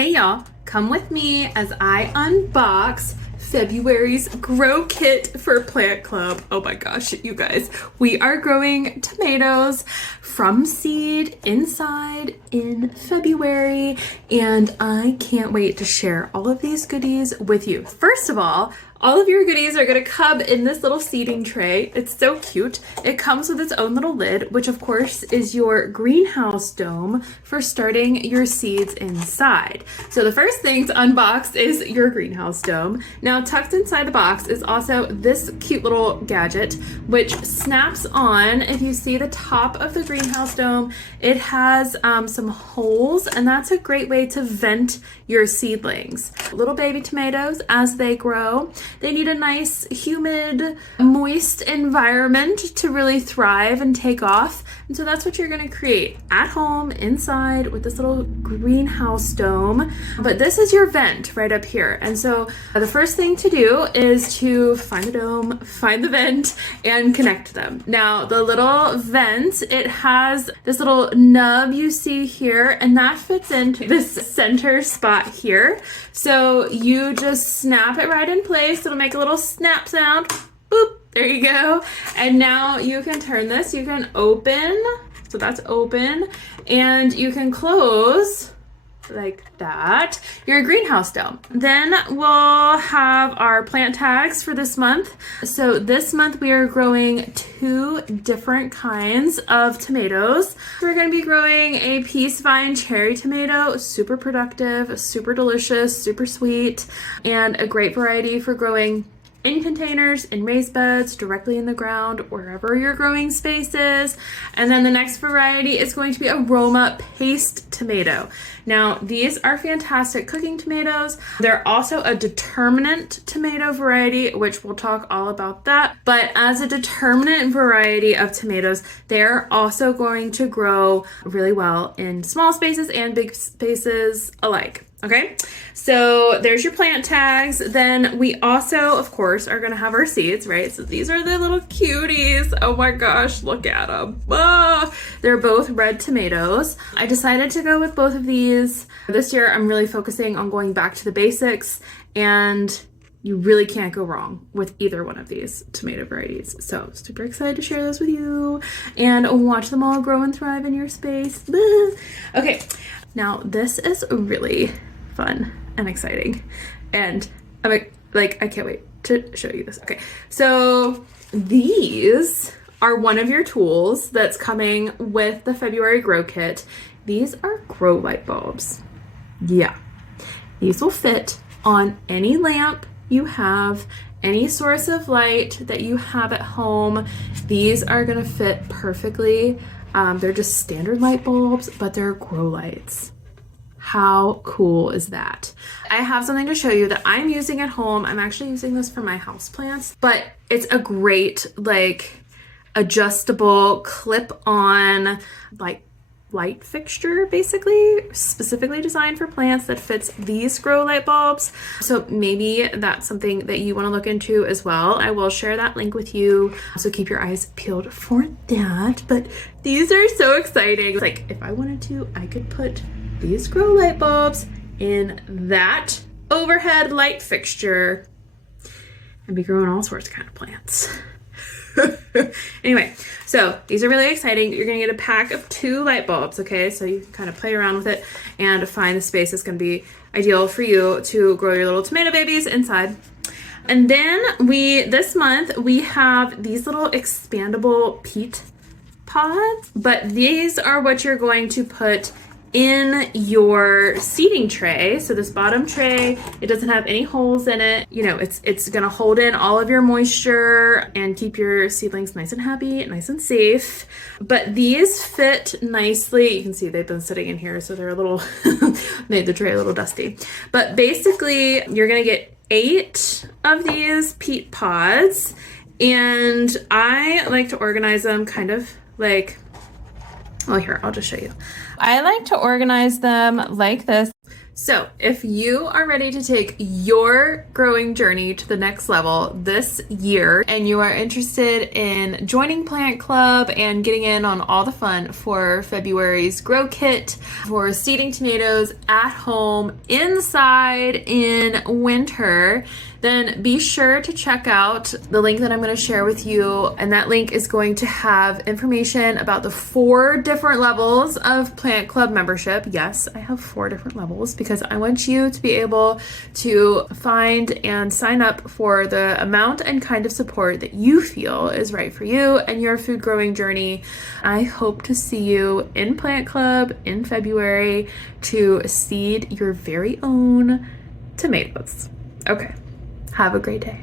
Hey y'all, come with me as I unbox February's Grow Kit for Plant Club. Oh my gosh, you guys, we are growing tomatoes from seed inside in February, and I can't wait to share all of these goodies with you. First of all of your goodies are gonna come in this little seeding tray. It's so cute. It comes with its own little lid, which of course is your greenhouse dome for starting your seeds inside. So the first thing to unbox is your greenhouse dome. Now tucked inside the box is also this cute little gadget, which snaps on. If you see the top of the greenhouse dome, it has some holes, and that's a great way to vent your seedlings. Little baby tomatoes, as they grow, they need a nice, humid, moist environment to really thrive and take off. And so that's what you're gonna create at home, inside, with this little greenhouse dome. But this is your vent right up here. And so the first thing to do is to find the dome, find the vent, and connect them. Now, the little vent, it has this little nub you see here, and that fits into this center spot here. So you just snap it right in place. It'll make a little snap sound. Boop. There you go. And now you can turn this. You can open. So that's open. And you can close like that your greenhouse dome. Then we'll have our plant tags for this month. So this month we are growing 2 different kinds of tomatoes. We're going to be growing a peace vine cherry tomato, super productive, super delicious, super sweet, and a great variety for growing in containers, in raised beds, directly in the ground, wherever your growing space is. And then the next variety is going to be Aroma Paste Tomato. Now, these are fantastic cooking tomatoes. They're also a determinant tomato variety, which we'll talk all about that. But as a determinant variety of tomatoes, they're also going to grow really well in small spaces and big spaces alike. Okay, so there's your plant tags. Then we also, of course, are going to have our seeds, right? So these are the little cuties. Oh my gosh, look at them. Ah, they're both red tomatoes. I decided to go with both of these. This year, I'm really focusing on going back to the basics, and you really can't go wrong with either one of these tomato varieties. So super excited to share those with you and watch them all grow and thrive in your space. Okay, now this is really fun and exciting, and I'm like, I can't wait to show you this. Okay, so these are one of your tools that's coming with the February Grow Kit. These are grow light bulbs. Yeah, these will fit on any lamp you have, any source of light that you have at home. These are gonna fit perfectly. They're just standard light bulbs, but they're grow lights. How cool is that? I have something to show you that I'm using at home. I'm actually using this for my houseplants, but it's a great like adjustable clip-on like light fixture, basically specifically designed for plants, that fits these grow light bulbs. So maybe that's something that you want to look into as well. I will share that link with you, so keep your eyes peeled for that. But these are so exciting. Like, if I wanted to, I could put these grow light bulbs in that overhead light fixture and be growing all sorts of kind of plants. Anyway, so these are really exciting. You're gonna get a pack of 2 light bulbs, okay? So you can kind of play around with it and find the space that's gonna be ideal for you to grow your little tomato babies inside. And then this month, we have these little expandable peat pods, but these are what you're going to put in your seeding tray. So this bottom tray, it doesn't have any holes in it. You know, it's gonna hold in all of your moisture and keep your seedlings nice and happy, nice and safe. But these fit nicely. You can see they've been sitting in here, so they're a little, made the tray a little dusty. But basically, you're gonna get 8 of these peat pods, and I like to organize them kind of like, well, here, I'll just show you. I like to organize them like this. So, if you are ready to take your growing journey to the next level this year and you are interested in joining Plant Club and getting in on all the fun for February's Grow Kit for seeding tomatoes at home inside in winter, then be sure to check out the link that I'm going to share with you. And that link is going to have information about the 4 different levels of Plant Club membership. Yes, I have 4 different levels because I want you to be able to find and sign up for the amount and kind of support that you feel is right for you and your food growing journey. I hope to see you in Plant Club in February to seed your very own tomatoes. Okay. Have a great day.